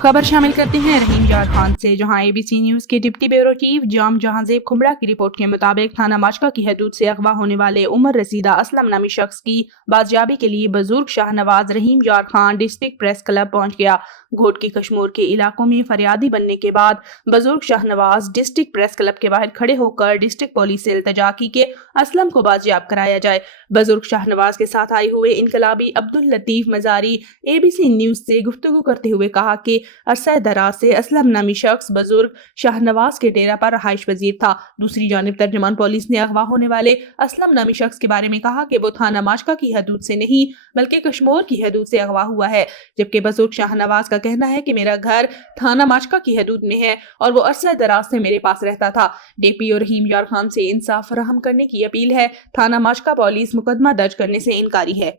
खबर शामिल करते हैं रहीम यार खान से, जहां एबीसी न्यूज के डिप्टी ब्यूरो चीफ जाम जहांजेब खुमरा की रिपोर्ट के मुताबिक थाना माचका की हदूद से अगवा होने वाले उमर रसीदा असलम नामी शख्स की बाजियाबी के लिए बुजुर्ग शाहनवाज रहीम यार खान डिस्ट्रिक्ट प्रेस क्लब पहुंच गया। घोट की कश्मोर के इलाकों में फरियादी बनने के बाद बुजुर्ग शाहनवाज डिस्ट्रिक्ट प्रेस क्लब के बाहर खड़े होकर डिस्ट्रिक्ट पुलिस से इल्तजा की कि असलम को बाजियाब कराया जाए। बुजुर्ग शाहनवाज के साथ आए हुए इनकलाबी अब्दुल लतीफ मजारी एबीसी न्यूज से गुफ्तगू करते हुए कहा कि अरसा दराज से असलम नामी शख्स बुजुर्ग शाहनवाज के डेरा पर रहाइश पजीर था। दूसरी जानिब तर्जुमान पुलिस ने अगवा होने वाले असलम नामी शख्स के बारे में कहा कि वो थाना माचका की हदूद से नहीं बल्कि कश्मोर की हदूद से अगवा हुआ है, जबकि बुजुर्ग शाहनवाज का कहना है कि मेरा घर थाना माचका की हदूद में है और वो अरसा दराज से मेरे पास रहता था। डीपीओ रहीम यार खान से इंसाफ फराहम करने की अपील है। थाना माचका पुलिस मुकदमा दर्ज करने से इनकारी है।